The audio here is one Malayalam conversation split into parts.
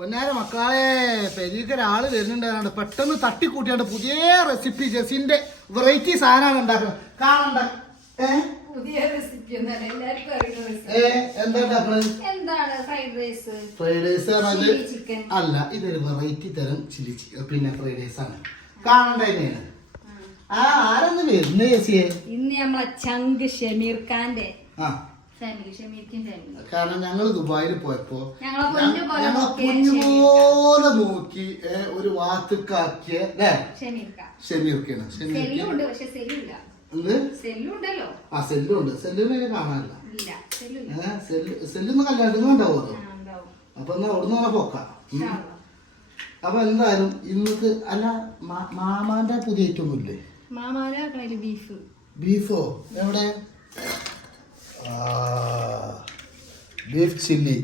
പൊന്നാരെ മക്കളെ പെരീക്കൊരാള് വരുന്നുണ്ടായിരുന്നു. പെട്ടെന്ന് തട്ടിക്കൂട്ടിയാണ്ട് പുതിയ റെസിപ്പി ജെസിന്റെ വെറൈറ്റി സാധനമാണ് ഉണ്ടാക്കുന്നത്. കാണണ്ട പുതിയ റെസിപ്പി എന്താ ഫ്രൈഡ് റൈസ് അല്ല, ഇതൊരു വെറൈറ്റി തരം ചില്ലി പിന്നെ ഫ്രൈഡ് റൈസ് ആണ്. കാണണ്ട തന്നെയാണ്. ആരൊന്ന് വരുന്ന ചേച്ചിയെ ഇന്ന് നമ്മളെ ചങ്ക് ഷമീർ ഖാന്റെ കാരണം ഞങ്ങള് ദുബായിൽ പോയപ്പോ ഞങ്ങളെ പൊന്നുപോലെ നോക്കി ഒരു വാത്തുക്കാക്കിയ ഷമീർക്കാണ്. സെല്ലുണ്ട്. സെല്ലിനെ കാണാനില്ല. സെല്ലിന്ന് കല്യാണത്തിന് ഉണ്ടാവുമല്ലോ. അപ്പൊ എന്നാ അവിടുന്ന് പൊക്കാം. അപ്പൊ എന്തായാലും ഇന്നത്തെ അല്ല മാമാന്റെ പുതിയ ഐറ്റം ഒന്നുമില്ലേ? ബീഫോ എവിടെ? ബീഫ് ചില്ലി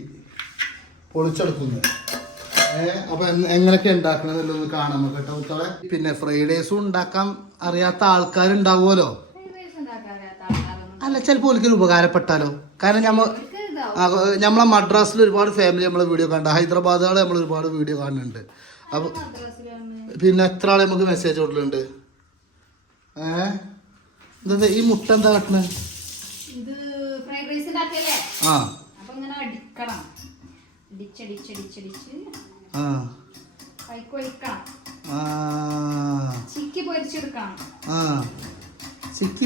പൊളിച്ചെടുക്കുന്നു. അപ്പൊ എങ്ങനെയൊക്കെ ഉണ്ടാക്കണമെന്നുള്ളത് കാണാൻ കേട്ടോ കുട്ടികളെ. പിന്നെ ഫ്രൈഡ് റൈസും ഉണ്ടാക്കാൻ അറിയാത്ത ആൾക്കാരുണ്ടാവുമല്ലോ. അല്ല, ചിലപ്പോൾ ഒരിക്കലും ഉപകാരപ്പെട്ടാലോ. കാരണം നമ്മളെ മദ്രാസിൽ ഒരുപാട് ഫാമിലി നമ്മളെ വീഡിയോ കണ്ട, ഹൈദരാബാദുകളെ നമ്മൾ ഒരുപാട് വീഡിയോ കാണുന്നുണ്ട്. അപ്പൊ പിന്നെ എത്ര ആളെ നമുക്ക് മെസ്സേജ് കൊടുക്കുന്നുണ്ട്. എന്താ ഈ മുട്ട എന്താ കാട്ടണേ? ചിക്കി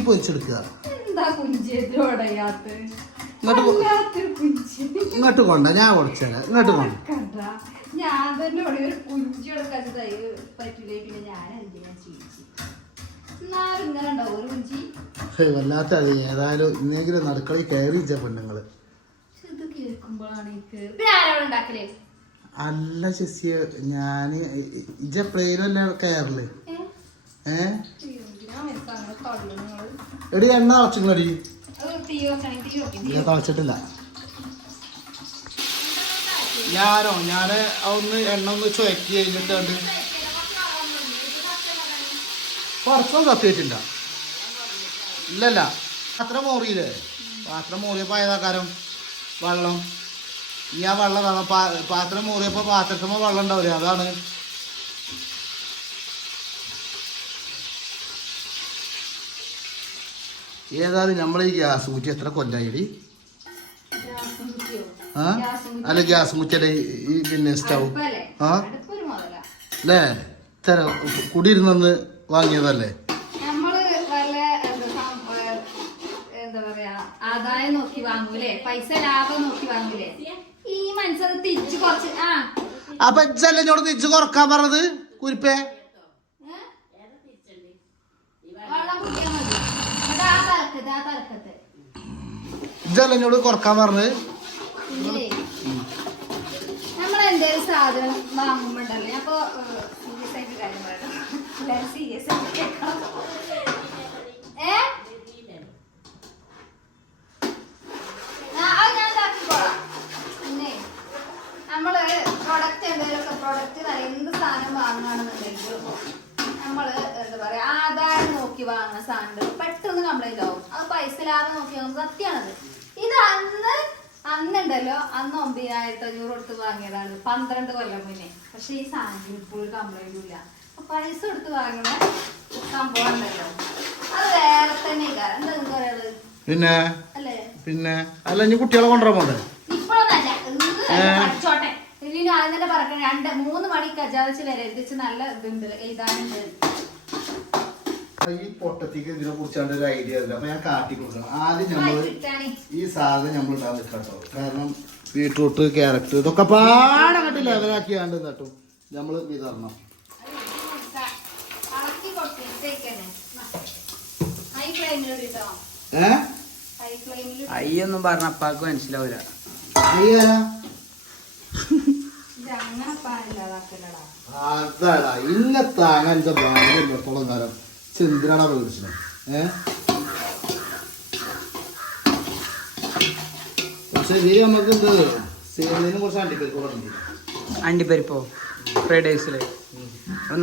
പൊരിച്ചെടുക്കുക. ഇങ്ങോട്ട് കൊണ്ട, ഞാൻ പൊടിച്ചേരാ. ഇങ്ങോട്ട് കൊണ്ട. ഞാൻ തന്നെ ഒരു കുഞ്ചി പറ്റില്ല. പിന്നെ ഞാൻ എന്തിനാ ചോദിച്ചു ഇങ്ങനെ ഉണ്ടാവും ഒരു കുഞ്ചി. വല്ലാത്ത അത് ഏതായാലും ഇന്നെങ്കിലും നടക്കളി കയറിച്ച പെണ്ണുങ്ങള്. അല്ല ശശിയ, ഞാന് ഇജപ്ലേനല്ല കയറല്. എടി എണ്ണ തിളച്ചിങ്ങളടി? ഞാൻ തിളച്ചിട്ടില്ല. ഞാന് ഒന്ന് എണ്ണ ഒന്ന് ചുവക്കി കഴിഞ്ഞിട്ടുണ്ട്. കുറച്ചൊന്നും കത്തിയിട്ടില്ല. ഇല്ലല്ല, പാത്രം മോറിയില്ലേ? പാത്രം മോറിയപ്പോ ഏതാക്കാരം വെള്ളം. ഈ ആ വെള്ളം പാത്രം മോറിയപ്പോ പാത്രത്തിമ്മ വെള്ളം ഉണ്ടാവില്ലേ? അതാണ്. ഏതായാലും നമ്മളെ ഈ ഗ്യാസ് കുറ്റി എത്ര കൊല്ലായി? അല്ല, ഗ്യാസ് മുറ്റല്ലേ ഈ പിന്നെ സ്റ്റൗ അല്ലേ? ഇത്ര കുടിയിരുന്നെന്ന് വാങ്ങിയതല്ലേ? ആദായം നോക്കി വാങ്ങൂലേ, പൈസ ലാഭം നോക്കി വാങ്ങൂലേ? ഈ മനസ്സിൽ തിരിച്ചു കുറച്ച് അപ്പൊ ഇജ്ജല്ലേ എന്നോട് തിരിച്ചു കുറക്കാൻ പറഞ്ഞത് കുരിപ്പേ? ഇജ്ജല്ലേ എന്നോട് കുറക്കാൻ പറഞ്ഞത്? നമ്മളെന്തേലും സാധനം വാങ്ങുമ്പോണ്ടല്ലേ, അപ്പൊ സീരിയസ് ആയിട്ട് കാര്യം പറയണം. സീരിയസ് ആയിട്ട് കേൾക്കണം. നമ്മള് പ്രൊഡക്റ്റ് എന്തെങ്കിലുമൊക്കെ എന്ത് സാധനം വാങ്ങുകയാണെന്നുണ്ടെങ്കിലും നമ്മള് എന്താ പറയാ ആദായം നോക്കി വാങ്ങുന്ന സാധനം പെട്ടെന്ന് കംപ്ലൈന്റ് ആവും. അത് പൈസ ലാഭം നോക്കി വാങ്ങുന്നത് സത്യമാണത്. ഇത് അന്നുണ്ടല്ലോ, അന്ന് 9,500 കൊടുത്ത് വാങ്ങിയതാണ് 12 കൊല്ലം മുന്നേ. പക്ഷെ ഈ സാധനം ഇപ്പോഴും കംപ്ലൈന്റും ഇല്ല. പൈസ കൊടുത്ത് വാങ്ങുന്ന സംഭവം ഉണ്ടല്ലോ, അത് വേറെ തന്നെ എന്താ നിങ്ങൾക്ക് പറയുന്നത്? പിന്നെ അല്ല, ഇനി കുട്ടികളെ കൊണ്ടുവരാൻ പോണ്ടേ? ഇപ്പോഴൊന്നല്ല, പഠിച്ചോട്ടെ. ഇതിന് ആദ്യം തന്നെ പറക്കണം. 2-3 മണിക്ക് അജാദിച്ച് വരെ എത്തിച്ച് നല്ല ഇതുണ്ട്, എഴുതാനുണ്ട്. ഈ പൊട്ടത്തിക്ക് ഇതിനെ കുറിച്ചാണ്ട് ഒരു ഐഡിയ ഇല്ല. അപ്പൊ ഞാൻ കാട്ടി കൊടുക്കണം. ആദ്യം നമ്മള് ഈ സാധനം നമ്മൾ ഇടാൻ നിൽക്കട്ടോ. കാരണം ബീട്രൂട്ട്, ക്യാരറ്റ് ഇതൊക്കെ പാടങ്ങട്ട് ലെവലാക്കിയാണ്ട് കേട്ടോ നമ്മള് വിതരണം. അയ്യൊന്നും പറഞ്ഞ അപ്പാക്ക് മനസ്സിലാവൂല. അതാടാ ഇന്നത്തെ അങ്ങനത്തെ ഭാഗത്തോളം കാലം ചെന്തിനാടാ മേടിച്ചത്. പക്ഷെ ഇതിൽ നമുക്ക് എന്ത് സേവലിനെ കുറച്ച് അണ്ടിപ്പരിപ്പോ ഫ്രൈഡ് റൈസില്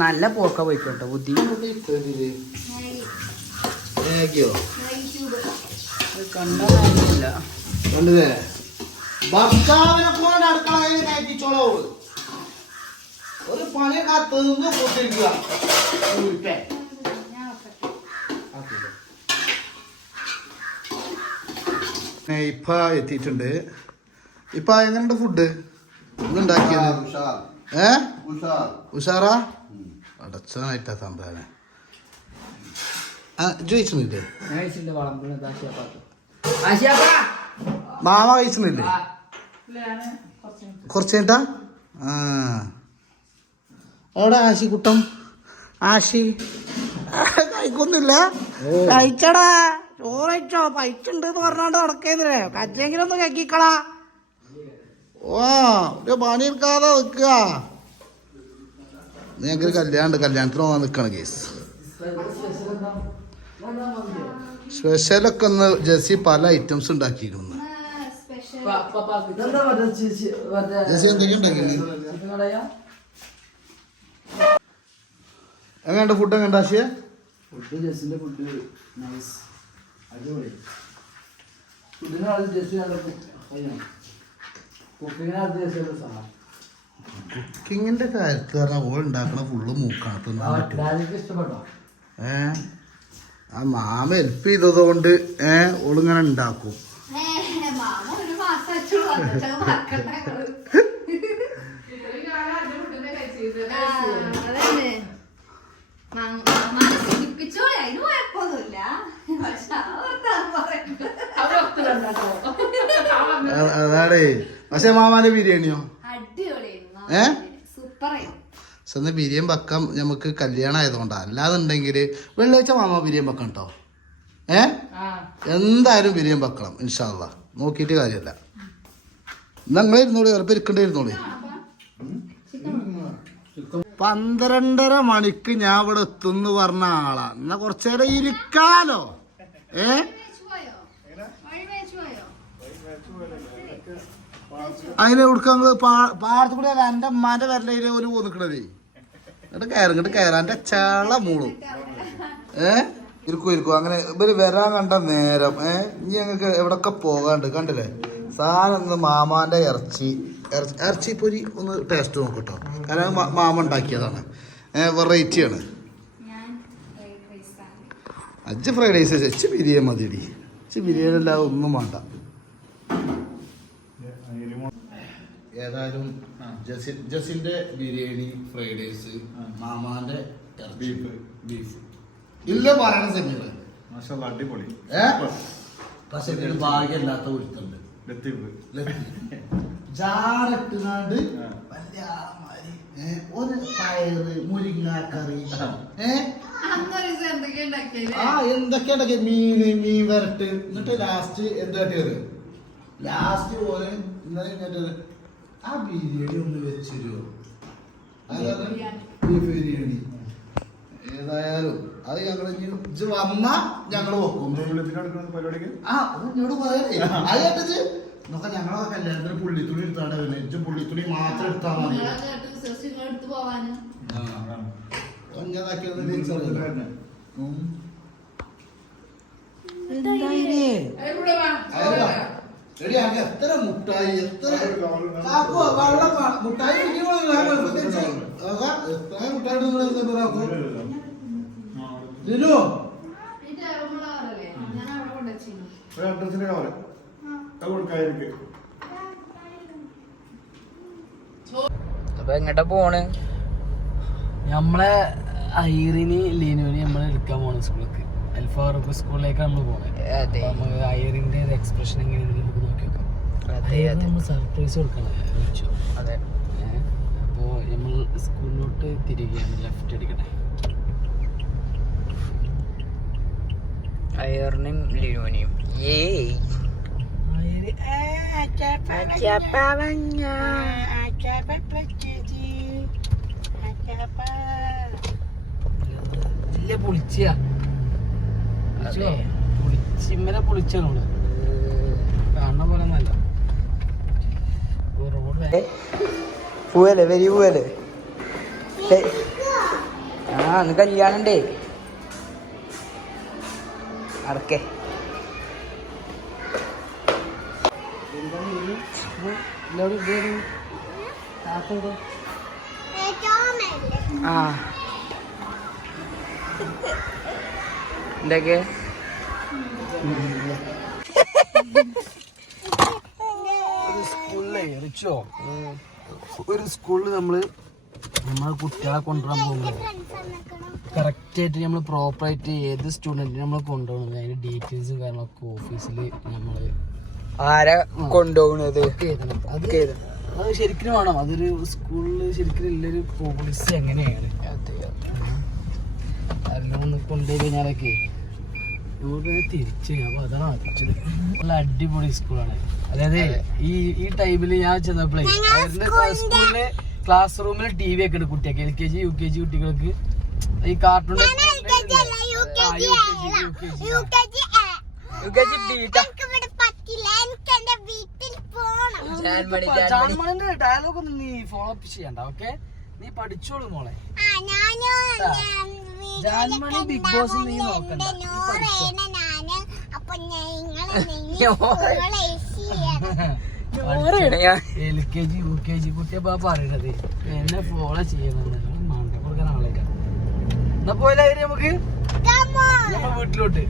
നല്ല പോക്ക പോയിക്കോട്ടോ ബുദ്ധി. കണ്ടില്ലേ? ഭർത്താവിനെ കൊണ്ട് അടുക്കളയിൽ കയറ്റിച്ചോളൂ. പണി കാത്തുനിന്ന് പോട്ടിരിക്കുക ഇപ്പ എത്തിയിട്ടുണ്ട്. ഇപ്പൊ എങ്ങനെയുണ്ട് ഫുഡ് ഇന്നുണ്ടാക്കിയത്? ഉഷാറാ? അടച്ചായിട്ടാ സംഭവം. ചോദിച്ചില്ലേ മാമ കഴിച്ചില്ലേ കുറച്ചേട്ടാ? ആ അവിടെ ആശിക്കുട്ടം ആശി കഴിക്കൊന്നുമില്ല. കഴിച്ചടാ ചോറ് കഴിച്ചോ? പൈച്ചുണ്ട് പറഞ്ഞാണ്ട് ഉടക്കേന്നില്ലേ കച്ചെങ്കിലും ഒന്ന് കക്കിക്കളാ. ഓ ഒരു പണി എടുക്കാതെ നിൽക്കുക. ഞങ്ങൾക്കൊരു കല്യാണത്തിന് പോകാൻ നിൽക്കണം കേസ്. സ്പെഷ്യലൊക്കെ ഒന്ന് ജെസ്സി പല ഐറ്റംസ് ഉണ്ടാക്കിയിരുന്നു. ജെസ്സി എന്തൊക്കെ ഉണ്ടാക്കി? എങ്ങനെയുണ്ട് ഫുഡ്? എങ്ങനെയുണ്ട് ആശിയെ? ഫുഡ് ജെസ്സിന്റെ ഫുഡ് നൈസ് അടിപൊളി. ഫുഡിന് ആൾ ജെസ്സി നല്ല കുക്കിങ്ങിന് ജെസ്സിയുടെ സാധനം. കുക്കിങ്ങിന്റെ കാര്യത്ത് പറഞ്ഞാൽ ഓൾ ഉണ്ടാക്കണ ഫുള്ള് മൂക്കാണ്. ഇഷ്ടപ്പെട്ടോ? ആ മാമ ഹെൽപ്പ് ചെയ്തത് കൊണ്ട് ഓളിങ്ങനെ ഉണ്ടാക്കും. അതാടേ. പക്ഷെ മാമാന്റെ ബിരിയാണിയോ സന്ന് ബിരിയാണി വെക്കാം. നമുക്ക് കല്യാണം ആയതുകൊണ്ടാ. അല്ലാന്നുണ്ടെങ്കിൽ വെള്ളിയാഴ്ച മാമ ബിരിയാണി വെക്കണം കേട്ടോ. എന്തായാലും ബിരിയാണി വെക്കണം ഇൻഷാ അള്ളാ. നോക്കിയിട്ട് കാര്യമല്ല. നിങ്ങൾ ഇരുന്നോളി, ചിലപ്പോൾ ഇരിക്കേണ്ടി ഇരുന്നോളി. 12:30 മണിക്ക് ഞാൻ ഇവിടെ എത്തുന്നു പറഞ്ഞ ആളാ. എന്നാ കുറച്ചേരം ഇരിക്കാലോ. അതിനെ കൊടുക്കാൻ പാടത്തു കൂടി എന്റെ അമ്മാന്റെ വരലയിലെ ഒരു പോന്നിക്കണതേ. ഇങ്ങോട്ട് കയറാൻ എന്റെ ചള മൂളും. ഇരിക്കും അങ്ങനെ ഇവര് വരാൻ കണ്ട നേരം ഇനി ഞങ്ങൾക്ക് എവിടൊക്കെ പോകാണ്ട് കണ്ടില്ലേ. സാധനം ഒന്ന് മാമാന്റെ ഇറച്ചി പൊരി ഒന്ന് ടേസ്റ്റ് നോക്കട്ടോ. കാരണം മാമ ഉണ്ടാക്കിയതാണ്, വെറൈറ്റിയാണ്. അജ്ജ് ഫ്രൈഡ് റൈസ് വെച്ച് ബിരിയാണി മതിയടി. ബിരിയാണി അല്ലാതെ ഒന്നും വേണ്ട. ഏതായാലും ജസിന്റെ ബിരിയാണി, ഫ്രൈഡ് റൈസ്, മാമാന്റെ ബീഫ് ഇല്ല പറയണ സെമികള്. പക്ഷെ ഭാഗ്യമില്ലാത്ത ഒരുത്തുണ്ട്. ജാറിട്ടുകാണ്ട് വലിയ ആളമാരി ഒരു പയറ്, മുരിങ്ങാക്കറി, എന്തൊക്കെ ഉണ്ടാക്കിയ മീൻ വരട്ട്. എന്നിട്ട് ലാസ്റ്റ് എന്താ കയറി ലാസ്റ്റ് പോലെ ആ ബിരിയാണി ഒന്ന് വെച്ചിരുമോ? ബീഫ് ബിരിയാണി. ഏതായാലും അത് ഞങ്ങൾ ഇജ്ജ് വന്നാ ഞങ്ങള് വെക്കും. ആ എന്നോട് പറയേ അത് കേട്ടത് നോക്കാം. ഞങ്ങളൊക്കെ കല്യാണത്തിന് പുള്ളിത്തുണി എടുത്താണ്ട് പിന്നെ ഇജ്ജ് പുള്ളിത്തുണി മാത്രം എടുത്താൽ മതി. എത്ര മുട്ടായി, എത്ര മുട്ടായി എത്ര മുട്ടായി ലിനു അപ്പൊ എങ്ങട്ടാ പോണ്? നമ്മളെ ഐറിന് ലീനുവിന് നമ്മൾ എടുക്കാൻ പോണ സ്കൂളിലേക്ക്, അൽഫാറൂഖ് സ്കൂളിലേക്ക് നമ്മൾ പോണത്. നമുക്ക് ഐറിന്റെ ഒരു എക്സ്പ്രഷൻ എങ്ങനെയാണെന്ന് നമുക്ക് നോക്കി നോക്കാം. നമ്മൾ സർപ്രൈസ് കൊടുക്കണം. അതെ. അപ്പോൾ നമ്മൾ സ്കൂളിലോട്ട് തിരികെയാണ്. ലെഫ്റ്റ് അടിക്കട്ടെ. അയറിനും ലിനുവിനെയും ഇമ്മനെ പൊളിച്ചാണ് നമ്മള് കാണുന്ന പോലെ നല്ല പൂവല്ലേ വരി പൂവല്ലേ. ആ അന്ന് കല്യാണണ്ടേ അടക്കേ. ആ എന്തൊക്കെ ഒരു സ്കൂളിലെ റിച്ചോ ഒരു സ്കൂളിൽ നമ്മളെ കുട്ടികളെ കൊണ്ടുവരാൻ പോകുമ്പോൾ കറക്റ്റായിട്ട് നമ്മൾ പ്രോപ്പറായിട്ട് ഏത് സ്റ്റുഡൻറ്റിനെ നമ്മൾ കൊണ്ടുപോകണം അതിൻ്റെ ഡീറ്റെയിൽസും കാര്യങ്ങളൊക്കെ ഓഫീസിൽ നമ്മൾ ആരാ കൊണ്ടുപോകുന്നത് എഴുതണം. അത് ശരിക്കും വേണം. അതൊരു സ്കൂളിൽ ശരിക്കും ഉള്ളൊരു പോളിസി എങ്ങനെയാണ് എല്ലാം ഒന്ന് കൊണ്ടുപോയി കഴിഞ്ഞാലൊക്കെ നമുക്ക് തിരിച്ചു അപ്പോൾ അതാണ് ആലോചിച്ചത്. നല്ല അടിപൊളി സ്കൂളാണ്. അതായത് ഈ ടൈമിൽ ഞാൻ ചെന്നപ്പോഴേ സ്കൂളില് ക്ലാസ് റൂമിൽ TV ഒക്കെ ഉണ്ട് കുട്ടികൾക്ക് LKG UKG കുട്ടികൾക്ക് ഈ കാർട്ടൂൺ ജാൻമണിന്റെ ഡയലോഗ് ഒന്നും നീ ഫോളോ അപ്പ് ചെയ്യണ്ട. ഓക്കെ, നീ പഠിച്ചോളൂ മോളെ. ജാൻമണി ബിഗ് ബോസ് നീ നോക്കണ്ട, LKG UKG കുട്ടിയപ്പാ പറയണത് എന്നെ ഫോളോ ചെയ്യണമെന്ന് മണ്ട കൊടുക്കാൻ ആളേക്കാ. എന്നാ പോയാലും നമുക്ക് വീട്ടിലോട്ട്